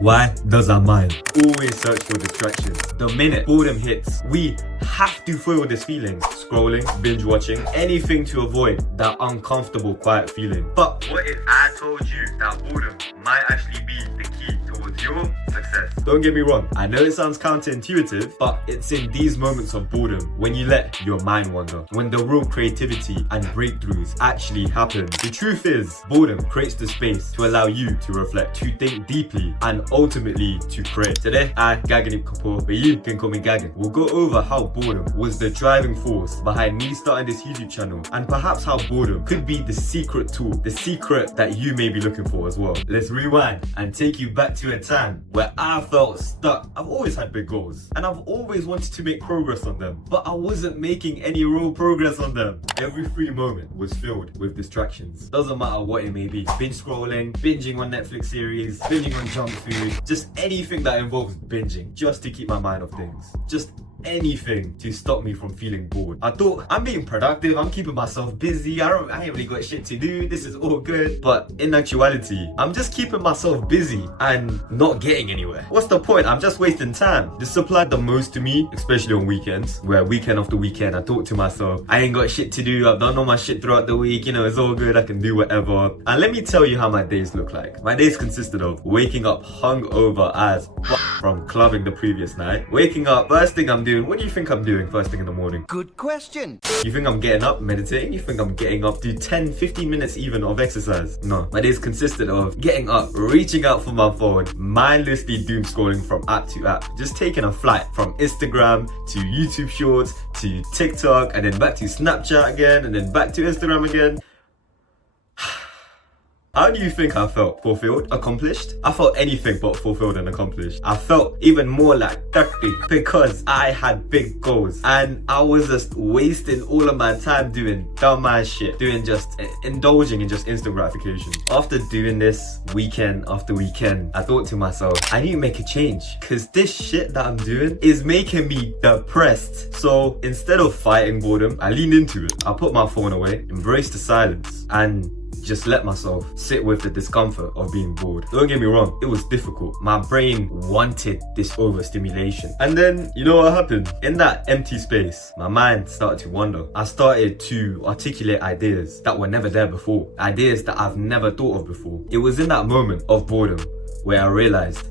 Why does our mind always search for distractions? The minute boredom hits, we have to feel this feeling. Scrolling, binge watching, anything to avoid that uncomfortable, quiet feeling. But what if I told you that boredom might actually be the key towards your success? Don't get me wrong, I know it sounds counterintuitive, but it's in these moments of boredom when you let your mind wander, when the real creativity and breakthroughs actually happen. The truth is, boredom creates the space to allow you to reflect, to think deeply, and ultimately to create. Today, 𝐿𝐮𝐬𝐫𝐞𝐭, but you can call me 𝐬𝐮𝐬𝐜𝐫𝐞. We'll go over how boredom was the driving force behind me starting this YouTube channel, and perhaps how boredom could be the secret tool, the secret that you may be looking for as well. Let's rewind and take you back to a time where I felt stuck. I've always had big goals, and I've always wanted to make progress on them, but I wasn't making any real progress on them. Every free moment was filled with distractions. Doesn't matter what it may be. Binge scrolling, binging on Netflix series, binging on junk food, just anything that involves binging, just to keep my mind off things. Just anything to stop me from feeling bored. I thought, I'm being productive, I'm keeping myself busy, I ain't really got shit to do, this is all good. But in actuality, I'm just keeping myself busy and not getting anywhere. What's the point? I'm just wasting time. This supplied the most to me, especially on weekends, where weekend after weekend I thought to myself, I ain't got shit to do, I've done all my shit throughout the week, you know, it's all good, I can do whatever. And let me tell you how my days look like. My days consisted of waking up hungover as from clubbing the previous night, waking up, first thing I'm doing, what do you think I'm doing first thing in the morning? Good question. You think I'm getting up, meditating? You think I'm getting up, do 10, 15 minutes even of exercise? No. My days consisted of getting up, reaching out for my phone, mindlessly doom scrolling from app to app, just taking a flight from Instagram to YouTube Shorts to TikTok, and then back to Snapchat again, and then back to Instagram again. How do you think I felt? Fulfilled? Accomplished? I felt anything but fulfilled and accomplished. I felt even more like 30 because I had big goals and I was just wasting all of my time doing dumbass shit, indulging in just instant gratification. After doing this weekend after weekend, I thought to myself, I need to make a change because this shit that I'm doing is making me depressed. So instead of fighting boredom, I leaned into it. I put my phone away, embraced the silence, and just let myself sit with the discomfort of being bored. Don't get me wrong, it was difficult. My brain wanted this overstimulation. And then, you know what happened? In that empty space, my mind started to wander. I started to articulate ideas that were never there before. Ideas that I've never thought of before. It was in that moment of boredom where I realized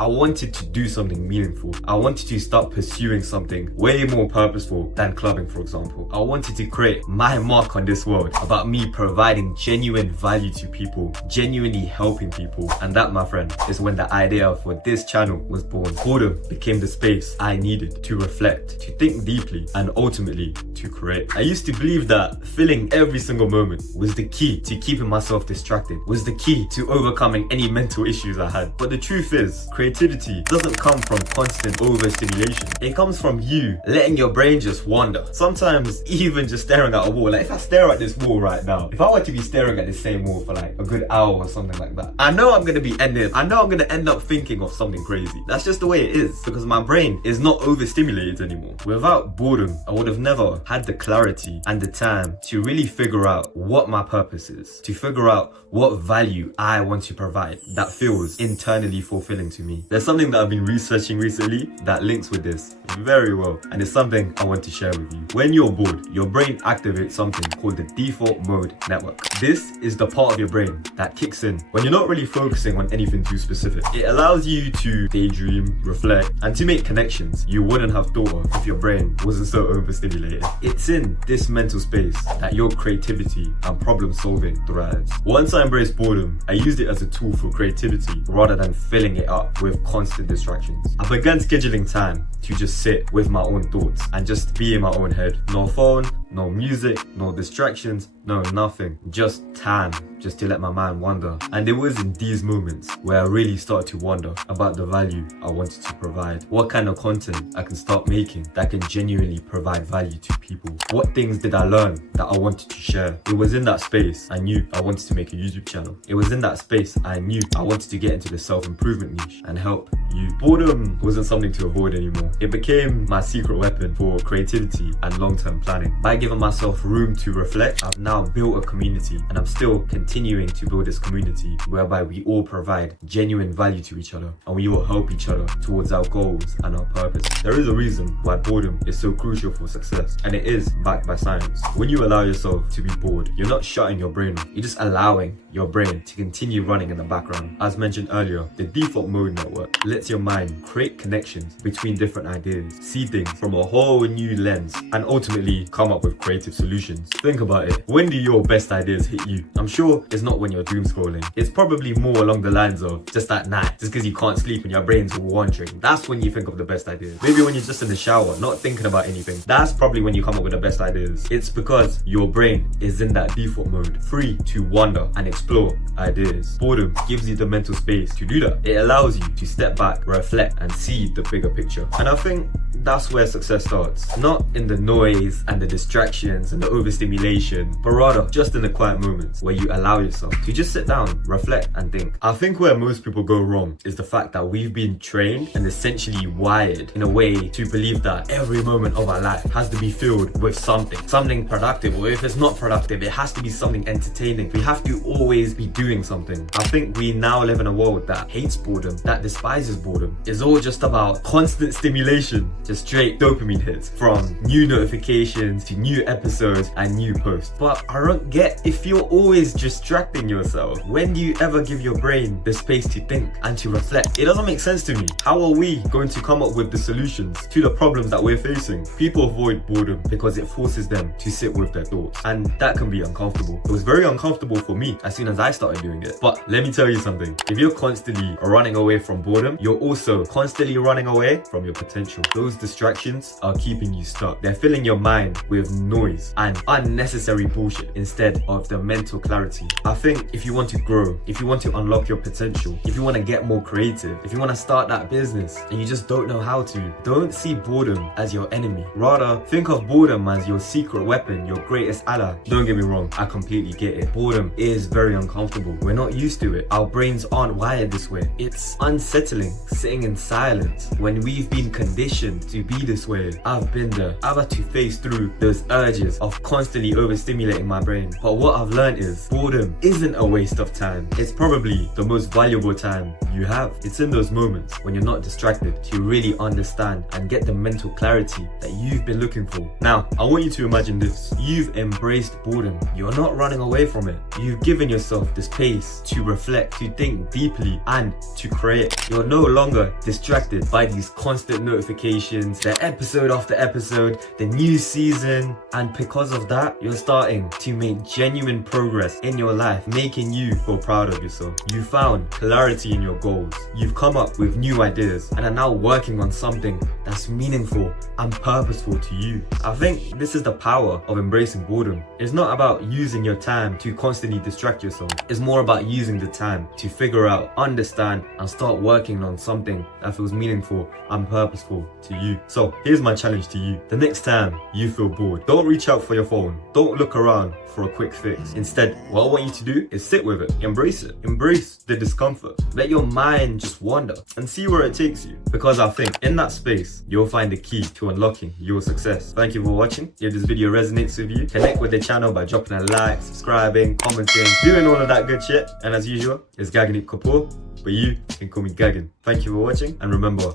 I wanted to do something meaningful. I wanted to start pursuing something way more purposeful than clubbing, for example. I wanted to create my mark on this world about me providing genuine value to people, genuinely helping people. And that, my friend, is when the idea for this channel was born. Boredom became the space I needed to reflect, to think deeply, and ultimately to create. I used to believe that filling every single moment was the key to keeping myself distracted, was the key to overcoming any mental issues I had. But the truth is, creativity doesn't come from constant overstimulation. It comes from you letting your brain just wander. Sometimes even just staring at a wall. Like if I stare at this wall right now, if I were to be staring at the same wall for like a good hour or something like that, I know I'm gonna end up thinking of something crazy. That's just the way it is because my brain is not overstimulated anymore. Without boredom, I would have never had the clarity and the time to really figure out what my purpose is, to figure out what value I want to provide that feels internally fulfilling to me. There's something that I've been researching recently that links with this very well, and it's something I want to share with you. When you're bored, your brain activates something called the default mode network. This is the part of your brain that kicks in when you're not really focusing on anything too specific. It allows you to daydream, reflect, and to make connections you wouldn't have thought of if your brain wasn't so overstimulated. It's in this mental space that your creativity and problem solving thrives. Once I embraced boredom, I used it as a tool for creativity rather than filling it up with constant distractions. I began scheduling time to just sit with my own thoughts and just be in my own head. No phone, no music, no distractions, no nothing. Just time, just to let my mind wander. And it was in these moments where I really started to wonder about the value I wanted to provide. What kind of content I can start making that can genuinely provide value to people. What things did I learn that I wanted to share? It was in that space I knew I wanted to make a YouTube channel. It was in that space I knew I wanted to get into the self-improvement niche and help you. Boredom wasn't something to avoid anymore. boredom. It became my secret weapon for creativity and long-term planning. By giving myself room to reflect, I've now built a community, and I'm still continuing to build this community whereby we all provide genuine value to each other and we all help each other towards our goals and our purpose. There is a reason why boredom is so crucial for success, and it is backed by science. When you allow yourself to be bored, you're not shutting your brain off, you're just allowing your brain to continue running in the background. As mentioned earlier, the default mode network lets your mind create connections between different ideas, see things from a whole new lens, and ultimately come up with creative solutions. Think about it. When do your best ideas hit you? I'm sure it's not when you're doom scrolling. It's probably more along the lines of just at night, just because you can't sleep and your brain's wandering. That's when you think of the best ideas. Maybe when you're just in the shower, not thinking about anything. That's probably when you come up with the best ideas. It's because your brain is in that default mode, free to wander and explore ideas. Boredom gives you the mental space to do that. It allows you to step back, reflect, and see the bigger picture. And I think that's where success starts. Not in the noise and the distractions and the overstimulation, but rather just in the quiet moments where you allow yourself to just sit down, reflect, and think. I think where most people go wrong is the fact that we've been trained and essentially wired in a way to believe that every moment of our life has to be filled with something productive, or if it's not productive, it has to be something entertaining. We have to always be doing something. I think we now live in a world that hates boredom, that despises boredom. It's all just about constant stimulation, just straight dopamine hits from new notifications to new episodes and new posts. But I don't get, if you're always distracting yourself, when do you ever give your brain the space to think and to reflect? It doesn't make sense to me. How are we going to come up with the solutions to the problems that we're facing? People avoid boredom because it forces them to sit with their thoughts, and that can be uncomfortable. It was very uncomfortable for me as soon as I started doing it. But let me tell you something, if you're constantly running away from boredom, you're also constantly running away from your potential. Those distractions are keeping you stuck. They're filling your mind with noise and unnecessary bullshit instead of the mental clarity. I think if you want to grow, if you want to unlock your potential, if you want to get more creative, if you want to start that business and you just don't know how to, don't see boredom as your enemy. Rather, think of boredom as your secret weapon, your greatest ally. Don't get me wrong, I completely get it. Boredom is very uncomfortable. We're not used to it. Our brains aren't wired this way. It's unsettling sitting in silence when we've been conditioned to be this way. I've been there. I've had to face through those urges of constantly overstimulating my brain. But what I've learned is boredom isn't a waste of time. It's probably the most valuable time you have. It's in those moments when you're not distracted to really understand and get the mental clarity that you've been looking for. Now, I want you to imagine this. You've embraced boredom. You're not running away from it. You've given yourself the space to reflect, to think deeply, and to create. You're no longer distracted by these constant notifications, the episode after episode, the new season, and because of that, you're starting to make genuine progress in your life, making you feel proud of yourself. You found clarity in your goals. You've come up with new ideas and are now working on something that's meaningful and purposeful to you. I think this is the power of embracing boredom. It's not about using your time to constantly distract yourself. It's more about using the time to figure out, understand, and start working on something that feels meaningful and purposeful to you. So here's my challenge to you. The next time you feel bored, don't reach out for your phone. Don't look around for a quick fix. Instead, what I want you to do is sit with it. Embrace it. Embrace the discomfort. Let your mind just wander and see where it takes you. Because I think in that space, you'll find the key to unlocking your success. Thank you for watching. If this video resonates with you, connect with the channel by dropping a like, subscribing, commenting, doing all of that good shit. And as usual, it's 𝐬𝐮𝐬𝐿, but you can call me 𝐬𝐮. Thank you for watching, and remember,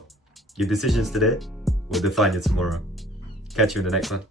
your decisions today will define your tomorrow. Catch you in the next one.